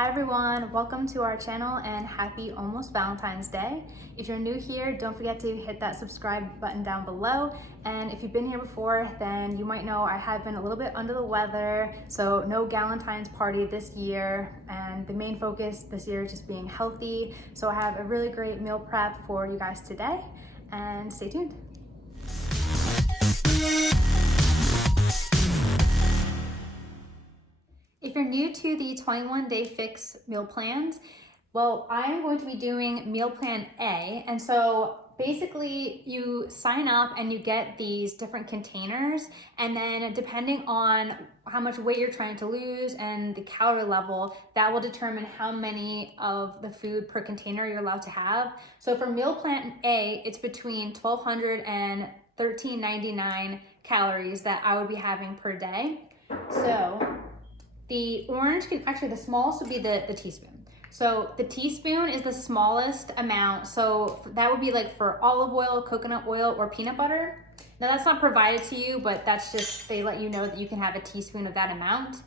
Hi everyone, welcome to our channel and happy almost Valentine's Day. If you're new here, don't forget to hit that subscribe button down below. And if you've been here before, then you might know I have been a little bit under the weather, so no Valentine's party this year. And the main focus this year is just being healthy. So I have a really great meal prep for you guys today, and stay tuned. If you're new to the 21-day fix meal plans, well, I'm going to be doing meal plan A. And so basically you sign up and you get these different containers, and then depending on how much weight you're trying to lose and the calorie level, that will determine how many of the food per container you're allowed to have. So for meal plan A, it's between 1,200 and 1,399 calories that I would be having per day. So the orange the smallest would be the teaspoon. So the teaspoon is the smallest amount. So that would be like for olive oil, coconut oil, or peanut butter. Now that's not provided to you, but that's just, they let you know that you can have a teaspoon of that amount.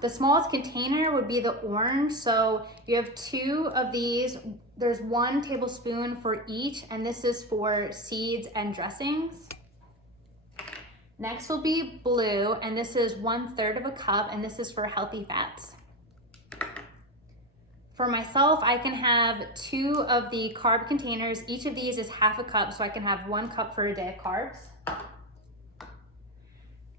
The smallest container would be the orange. So you have 2 of these. There's 1 tablespoon for each, and this is for seeds and dressings. Next will be blue, and this is 1/3 of a cup, and this is for healthy fats. For myself, I can have 2 of the carb containers. Each of these is half a cup, so I can have 1 cup for a day of carbs.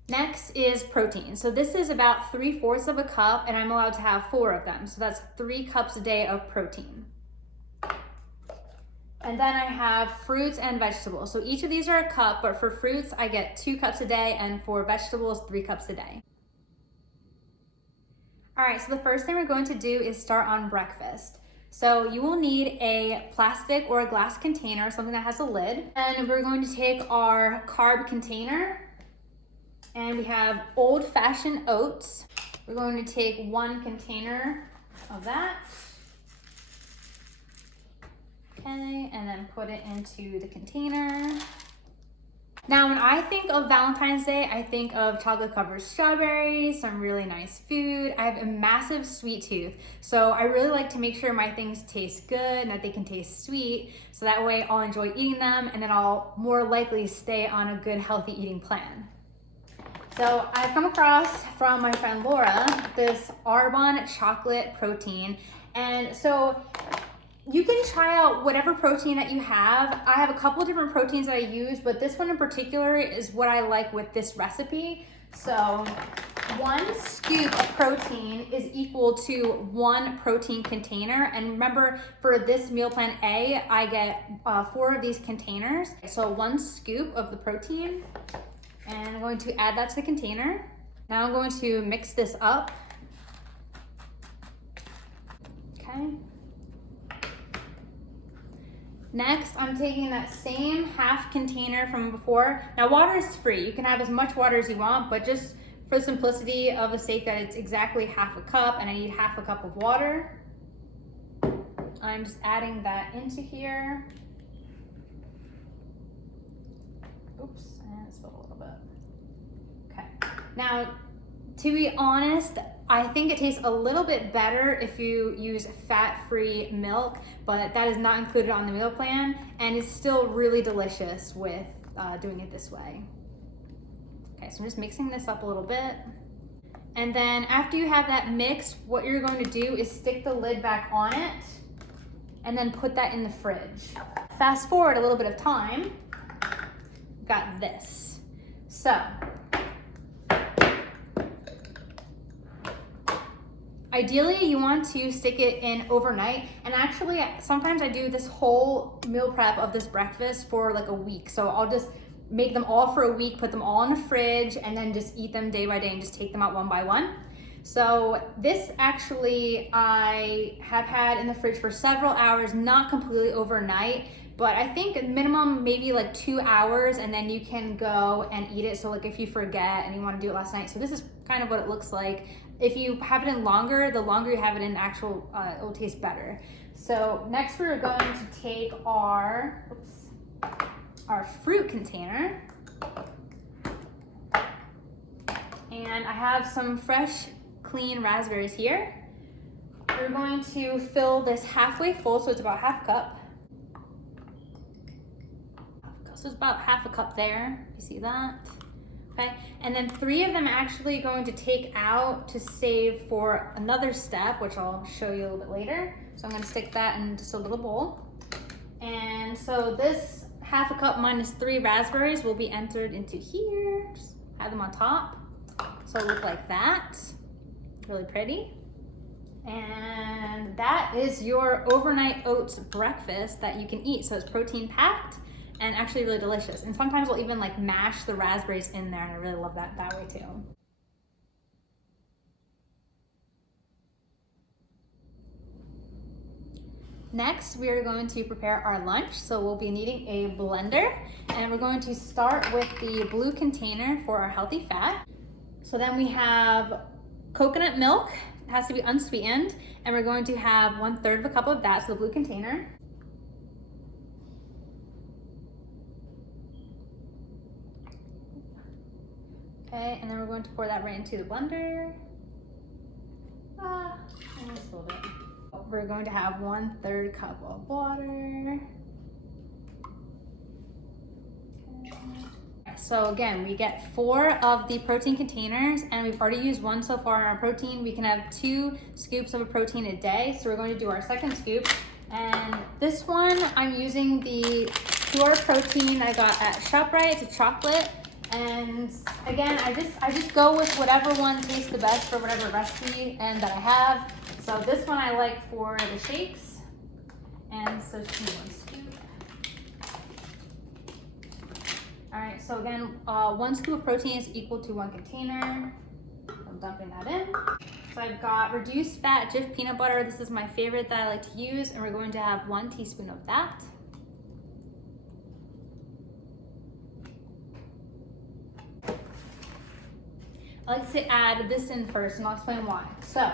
Next is protein. So this is about 3/4 of a cup, and I'm allowed to have 4 of them. So that's 3 cups a day of protein. And then I have fruits and vegetables. So each of these are a cup, but for fruits, I get 2 cups a day, and for vegetables, 3 cups a day. All right, so the first thing we're going to do is start on breakfast. So you will need a plastic or a glass container, something that has a lid. And we're going to take our carb container, and we have old-fashioned oats. We're going to take 1 container of that. Okay, and then put it into the container. Now, when I think of Valentine's Day, I think of chocolate-covered strawberries, some really nice food. I have a massive sweet tooth, so I really like to make sure my things taste good and that they can taste sweet, so that way I'll enjoy eating them, and then I'll more likely stay on a good, healthy eating plan. So I've come across from my friend Laura this Arbonne chocolate protein, and so you can try out whatever protein that you have. I have a couple different proteins that I use, but this one in particular is what I like with this recipe. So 1 scoop of protein is equal to 1 protein container. And remember, for this meal plan A, I get 4 of these containers. So 1 scoop of the protein, and I'm going to add that to the container. Now I'm going to mix this up. Okay. Next, I'm taking that same half container from before. Now, water is free. You can have as much water as you want, but just for the simplicity of the sake that it's exactly half a cup and I need half a cup of water, I'm just adding that into here. Oops, and it spilled a little bit. Okay. Now, to be honest, I think it tastes a little bit better if you use fat-free milk, but that is not included on the meal plan, and it's still really delicious with doing it this way. Okay, so I'm just mixing this up a little bit. And then after you have that mixed, what you're going to do is stick the lid back on it and then put that in the fridge. Fast forward a little bit of time, got this. So, ideally, you want to stick it in overnight. And actually, sometimes I do this whole meal prep of this breakfast for like a week. So I'll just make them all for a week, put them all in the fridge, and then just eat them day by day and just take them out one by one. So this actually I have had in the fridge for several hours, not completely overnight, but I think minimum maybe like 2 hours, and then you can go and eat it. So like if you forget and you want to do it last night. So this is kind of what it looks like. If you have it in longer, the longer you have it in actual, it will taste better. So next we're going to take our fruit container. And I have some fresh, clean raspberries here. We're going to fill this halfway full, so it's about half a cup. So it's about half a cup there, you see that? Okay, and then 3 of them actually going to take out to save for another step, which I'll show you a little bit later. So I'm gonna stick that in just a little bowl. And so this half a cup minus 3 raspberries will be entered into here. Just add them on top. So it'll look like that, really pretty. And that is your overnight oats breakfast that you can eat. So it's protein packed and actually really delicious. And sometimes we'll even like mash the raspberries in there, and I really love that way too. Next, we are going to prepare our lunch. So we'll be needing a blender, and we're going to start with the blue container for our healthy fat. So then we have coconut milk, it has to be unsweetened, and we're going to have 1/3 of a cup of that, so the blue container. Okay, and then we're going to pour that right into the blender. And just a little bit. We're going to have 1/3 cup of water. Okay. So again, we get 4 of the protein containers, and we've already used 1 so far in our protein. We can have 2 scoops of a protein a day. So we're going to do our second scoop. And this one, I'm using the pure protein I got at ShopRite. It's a chocolate. And again, I just go with whatever one tastes the best for whatever recipe and that I have. So this one I like for the shakes. And so just 1 scoop. All right, so again, 1 scoop of protein is equal to 1 container. I'm dumping that in. So I've got reduced fat Jif peanut butter. This is my favorite that I like to use, and we're going to have 1 teaspoon of that. I like to add this in first, and I'll explain why. So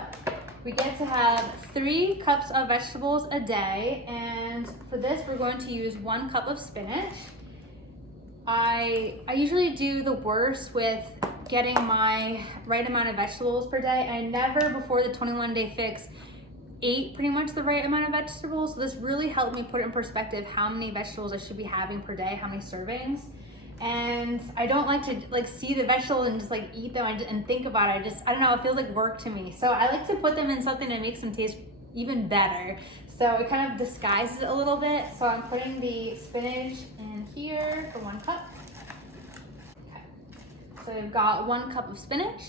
we get to have 3 cups of vegetables a day, and for this we're going to use 1 cup of spinach. I usually do the worst with getting my right amount of vegetables per day. I never, before the 21-day fix, ate pretty much the right amount of vegetables. So this really helped me put it in perspective how many vegetables I should be having per day, how many servings. And I don't like to see the vegetables and just eat them and think about it. I don't know, it feels like work to me. So I like to put them in something that makes them taste even better. So it kind of disguises it a little bit. So I'm putting the spinach in here for 1 cup. Okay. So I've got 1 cup of spinach.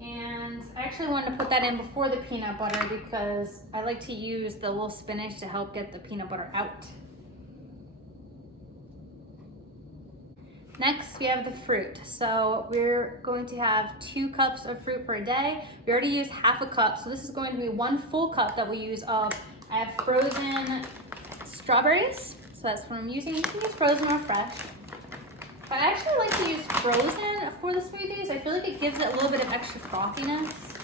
And I actually wanted to put that in before the peanut butter because I like to use the little spinach to help get the peanut butter out. Next, we have the fruit. So we're going to have 2 cups of fruit per day. We already used half a cup, so this is going to be 1 full cup that we use of, I have frozen strawberries. So that's what I'm using. You can use frozen or fresh. But I actually like to use frozen for the smoothies. I feel like it gives it a little bit of extra frothiness.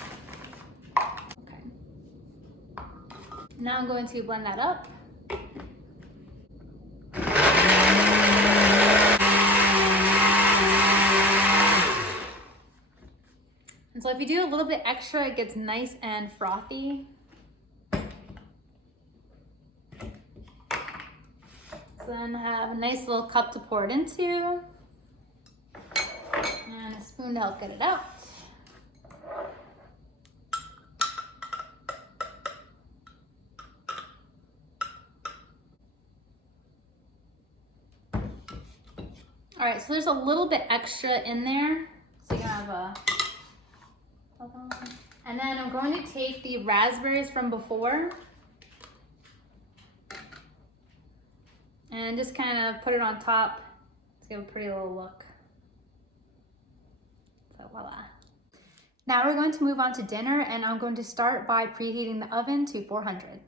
Okay. Now I'm going to blend that up. And so if you do a little bit extra, it gets nice and frothy. So then I have a nice little cup to pour it into, and a spoon to help get it out. All right, so there's a little bit extra in there. So you can have a, and then I'm going to take the raspberries from before and just kind of put it on top to give a pretty little look. So voila. Now we're going to move on to dinner, and I'm going to start by preheating the oven to 400.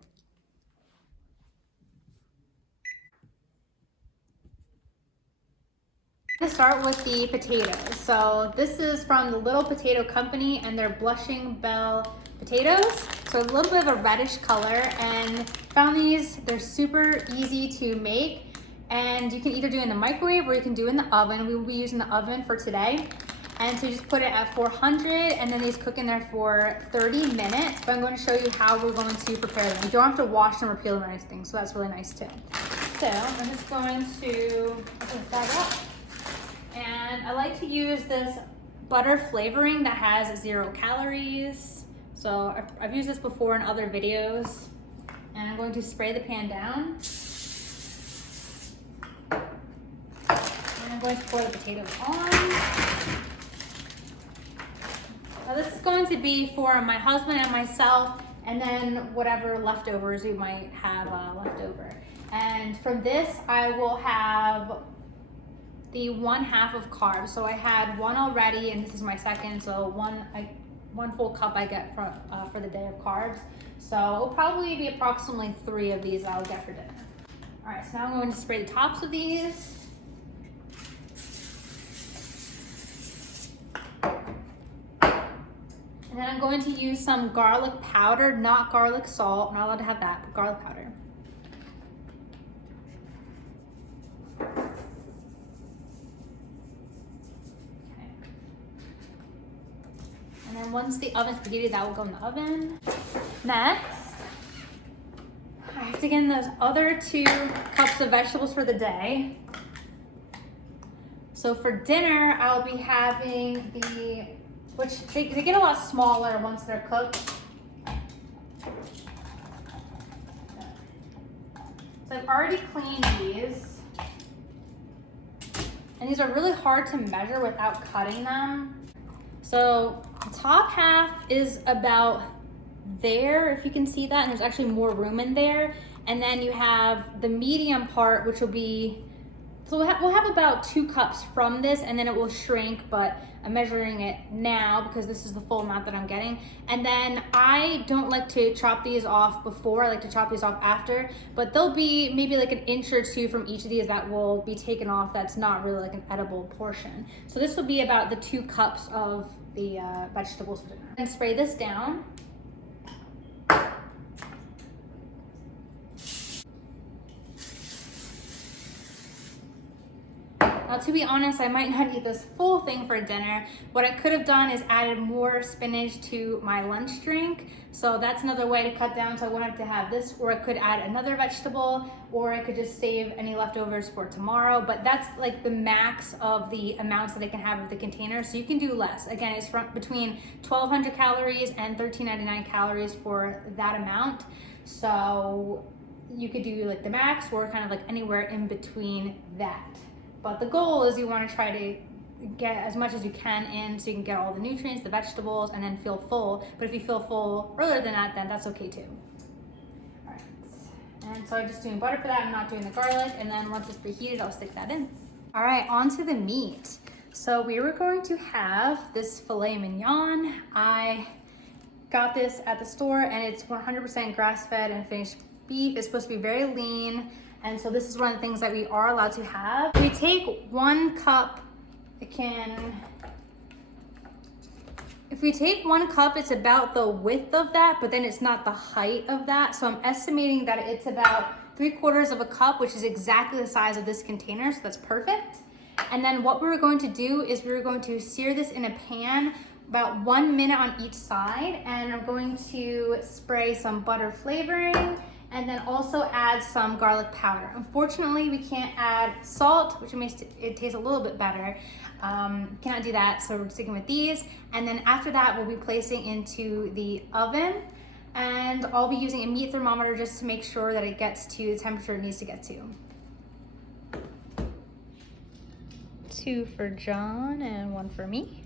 I'm going to start with the potatoes. So this is from the Little Potato Company, and they're Blushing Bell potatoes. So a little bit of a reddish color, and found these, they're super easy to make, and you can either do in the microwave or you can do in the oven. We will be using the oven for today. And so you just put it at 400 and then these cook in there for 30 minutes. But I'm going to show you how we're going to prepare them. You don't have to wash them or peel them or anything, so that's really nice too. So I'm just going to open this bag up. And I like to use this butter flavoring that has 0 calories. So I've used this before in other videos. And I'm going to spray the pan down. And I'm going to pour the potatoes on. Now this is going to be for my husband and myself, and then whatever leftovers we might have left over. And from this, I will have the 1/2 of carbs. So I had one already, and this is my second. So one full cup I get for the day of carbs. So it'll probably be approximately 3 of these I'll get for dinner. All right, so now I'm going to spray the tops of these. And then I'm going to use some garlic powder, not garlic salt. I'm not allowed to have that, but garlic powder. Okay. And then once the oven's preheated, that will go in the oven. Next, I have to get in those other 2 cups of vegetables for the day. So for dinner, I'll be having which they get a lot smaller once they're cooked. So I've already cleaned these. And these are really hard to measure without cutting them. So the top half is about there, if you can see that, and there's actually more room in there. And then you have the medium part, which will be, so we'll have about 2 cups from this, and then it will shrink, but I'm measuring it now because this is the full amount that I'm getting. And then I don't like to chop these off before, I like to chop these off after, but there'll be maybe like an inch or 2 from each of these that will be taken off that's not really like an edible portion. So this will be about the 2 cups of the vegetables for dinner. And spray this down. Now, to be honest, I might not eat this full thing for dinner. What I could have done is added more spinach to my lunch drink. So that's another way to cut down. So I wouldn't have to have this, or I could add another vegetable, or I could just save any leftovers for tomorrow. But that's like the max of the amounts that I can have of the container. So you can do less. Again, it's between 1,200 calories and 1,399 calories for that amount. So you could do like the max or kind of like anywhere in between that. But the goal is you want to try to get as much as you can in so you can get all the nutrients, the vegetables, and then feel full. But if you feel full earlier than that, then that's okay too. All right. And so I'm just doing butter for that. I'm not doing the garlic. And then once it's preheated, I'll stick that in. All right, on to the meat. So we were going to have this filet mignon. I got this at the store, and it's 100% grass-fed and finished beef. It's supposed to be very lean. And so this is one of the things that we are allowed to have. We take 1 cup, if we take 1 cup, it's about the width of that, but then it's not the height of that. So I'm estimating that it's about 3/4 of a cup, which is exactly the size of this container, so that's perfect. And then what we're going to do is we're going to sear this in a pan about 1 minute on each side, and I'm going to spray some butter flavoring, and then also add some garlic powder. Unfortunately, we can't add salt, which makes it taste a little bit better. Cannot do that, so we're sticking with these. And then after that, we'll be placing into the oven, and I'll be using a meat thermometer just to make sure that it gets to the temperature it needs to get to. 2 for John and 1 for me.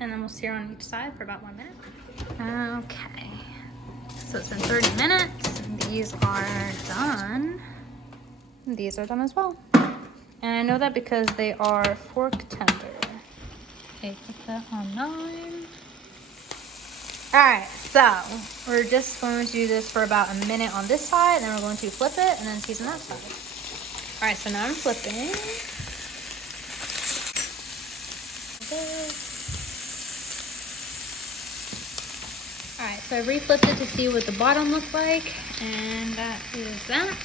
And then we'll sear on each side for about 1 minute. Okay, so it's been 30 minutes. These are done. These are done as well. And I know that because they are fork tender. Okay, put that on 9. All right, so we're just going to do this for about a minute on this side, and then we're going to flip it and then season that side. All right, so now I'm flipping. All right, so I reflipped it to see what the bottom looked like, and that is that.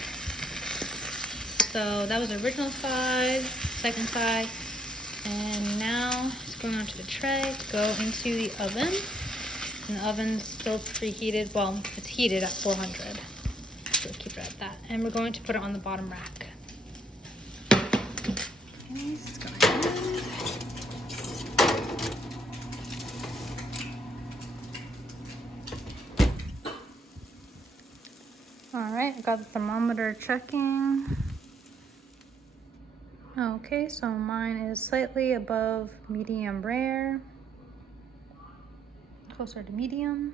So that was the original side, second side, and now it's going onto the tray to go into the oven. And the oven's still preheated. Well, it's heated at 400. So keep it at that. And we're going to put it on the bottom rack. Okay, this is going in. All right, I got the thermometer checking. Okay, so mine is slightly above medium rare. Closer to medium.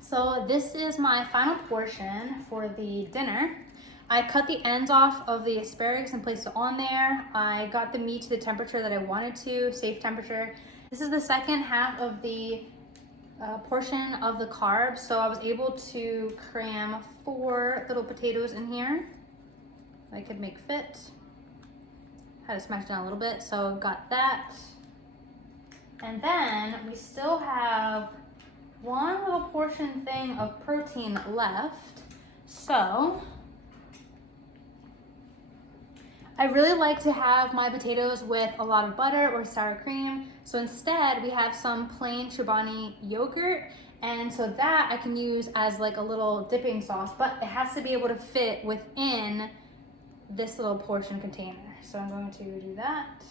So this is my final portion for the dinner. I cut the ends off of the asparagus and placed it on there. I got the meat to the temperature that I wanted to, safe temperature. This is the second half of the portion of the carbs. So I was able to cram 4 little potatoes in here. I could make fit. Had to smash down a little bit, so got that. And then we still have one little portion thing of protein left. So I really like to have my potatoes with a lot of butter or sour cream. So instead we have some plain Chobani yogurt. And so that I can use as like a little dipping sauce, but it has to be able to fit within this little portion container. So I'm going to do that.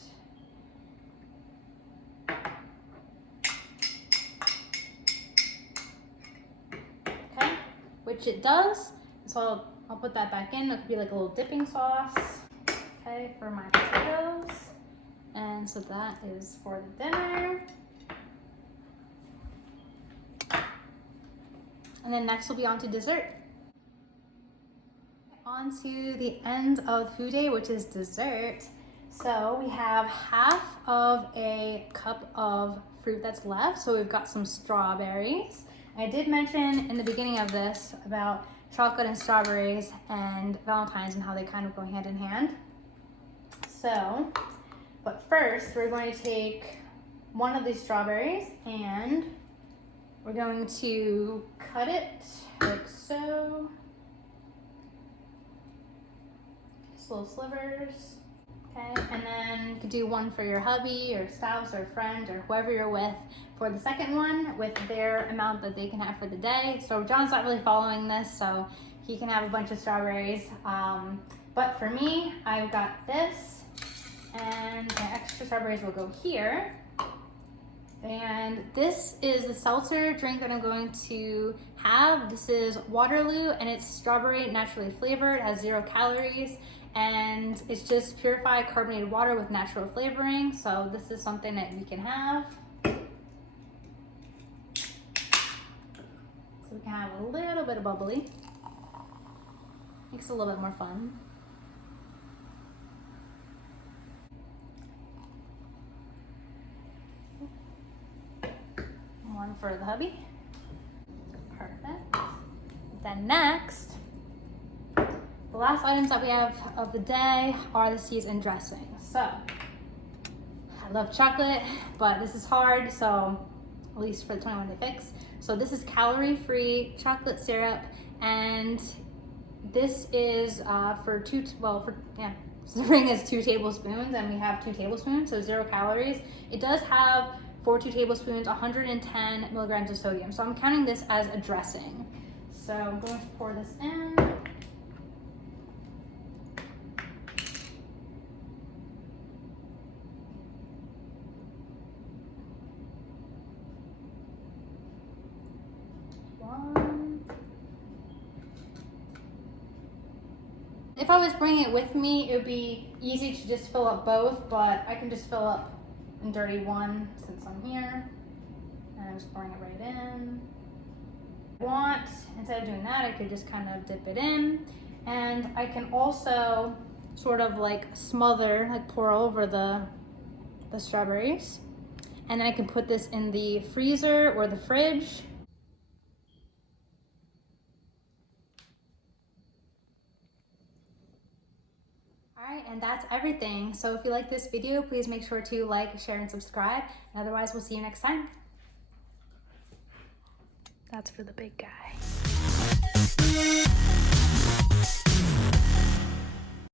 Okay, which it does. So I'll put that back in. That could be like a little dipping sauce, okay, for my potatoes. And so that is for the dinner. And then next we'll be on to dessert. On to the end of food day, which is dessert. So we have half of a cup of fruit that's left. So we've got some strawberries. I did mention in the beginning of this about chocolate and strawberries and Valentine's and how they kind of go hand in hand. So, but first we're going to take one of these strawberries and we're going to cut it like so. Just little slivers. Okay, and then you could do one for your hubby or spouse or friend or whoever you're with for the second one with their amount that they can have for the day. So John's not really following this, so he can have a bunch of strawberries. But for me, I've got this, and my extra strawberries will go here. And this is the seltzer drink that I'm going to have. This is Waterloo, and it's strawberry, naturally flavored, has 0 calories. And it's just purified carbonated water with natural flavoring. So this is something that you can have. So we can have a little bit of bubbly. Makes it a little bit more fun. One for the hubby. Perfect. Then next, the last items that we have of the day are the seasoned dressing. So, I love chocolate, but this is hard, so at least for the 21 Day Fix. So this is calorie-free chocolate syrup, and this is serving is 2 tablespoons, and we have 2 tablespoons, so 0 calories. It does have, for 2 tablespoons, 110 milligrams of sodium. So I'm counting this as a dressing. So I'm going to pour this in. If I was bringing it with me, it would be easy to just fill up both, but I can just fill up and dirty one since I'm here. And I'm just pouring it right in. Instead of doing that, I could just kind of dip it in. And I can also sort of like smother, like pour over the strawberries. And then I can put this in the freezer or the fridge. Alright, and that's everything. So if you like this video, please make sure to like, share, and subscribe. And otherwise, we'll see you next time. That's for the big guy.